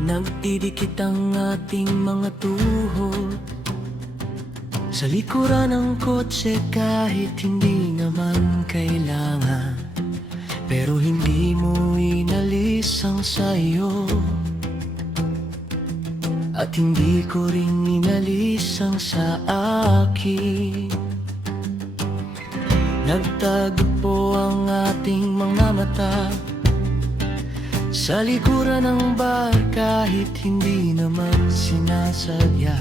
Nagdidikit ang ating mga tuhod sa likuran ng kotse kahit hindi naman kailangan. Pero hindi mo inalis ang sayo, at hindi ko rin inalis ang sa akin. Nagtagpo ang ating mga mata sa likuran ng bar kahit hindi naman sinasadya.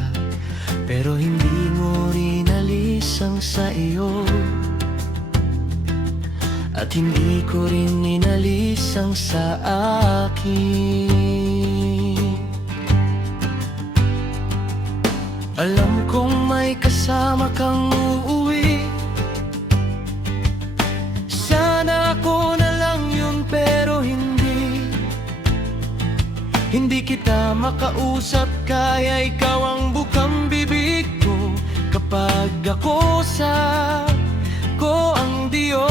Pero hindi mo rin alis ang sa iyo, at hindi ko rin inalis ang sa akin. Alam kong may kasama kang uuwi, sana ako na lang yun, pero hindi kita makausap, kaya ikaw ang bukang bibig ko kapag ako ko ang Diyos.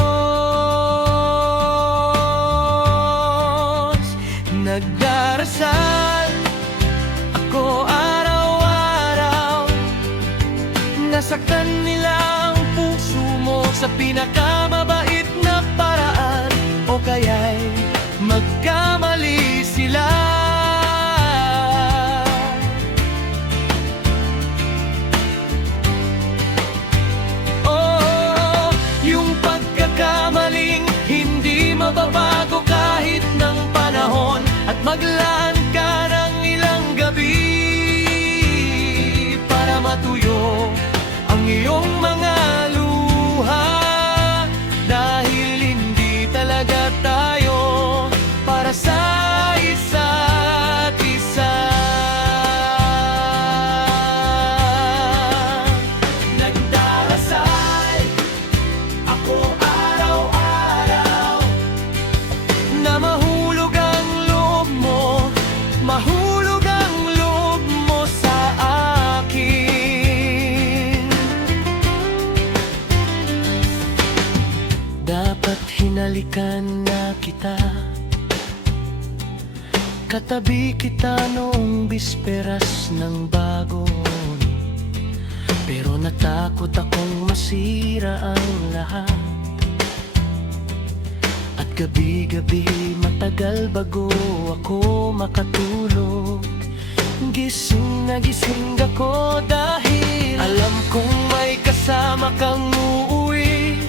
Nagdarasal ako araw-araw, nasaktan nila ang puso mo sa pinakamabait na paraan, o kaya'y magkamali sila. Mababago kahit ng panahon, at maglaan ka ng ilang gabi para matuyo ang iyong mga luha. Dahil hindi talaga tayo para sa isa't isa. Nagdarasal ako araw-araw na mahulog ang loob mo sa akin. Dapat hinalikan na kita, katabi kita noong bisperas ng bago, pero natakot akong masira ang lahat. Gabi-gabi matagal bago ako makatulog, gising na gising ako dahil alam kong may kasama kang uuwi.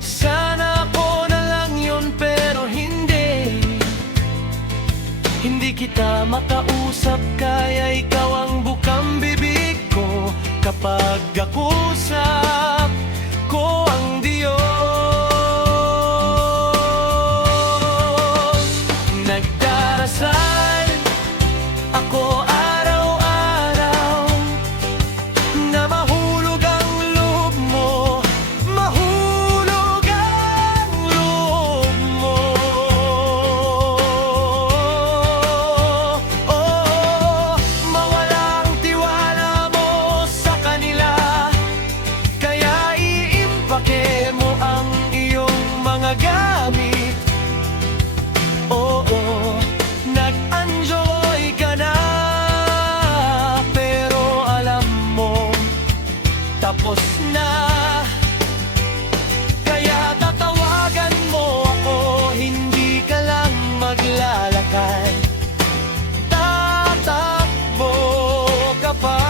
Sana ako na lang yun, pero hindi kita makausap, kaya ikaw ang bukang bibig ko kapag ako ko ang Diyos. Ako araw-araw na mahulog ang loob mo, mahulog ang loob mo. Mawala ang tiwala mo sa kanila, kaya iimpake mo ang iyong mga gamit. Nag-enjoy ka na, pero alam mo tapos na. Kaya tatawagan mo ako, hindi ka lang maglalakad, tatakbo ka pa.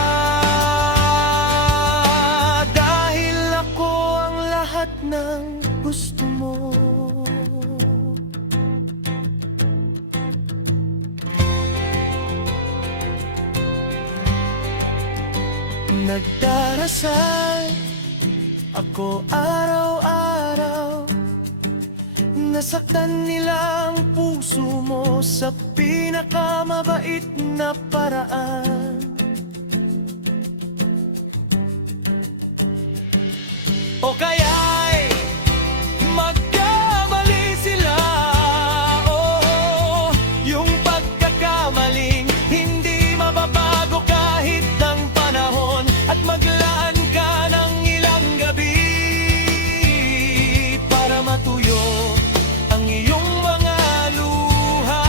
Dahil ako ang lahat ng gusto mo. Nagdarasal ako araw-araw, nasaktan nila ang puso mo sa pinakamabait na paraan. O kaya'y magkamali sila, yung pagkakamaling hindi mababago kahit ng panahon, at maglaan ka ng ilang gabi para matuyo ang iyong mga luha.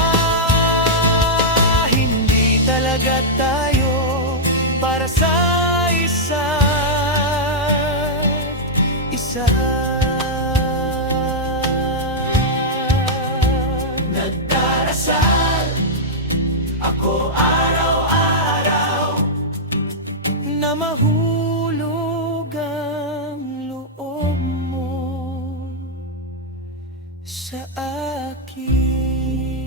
Ako araw-araw na mahulog ang loob mo sa akin.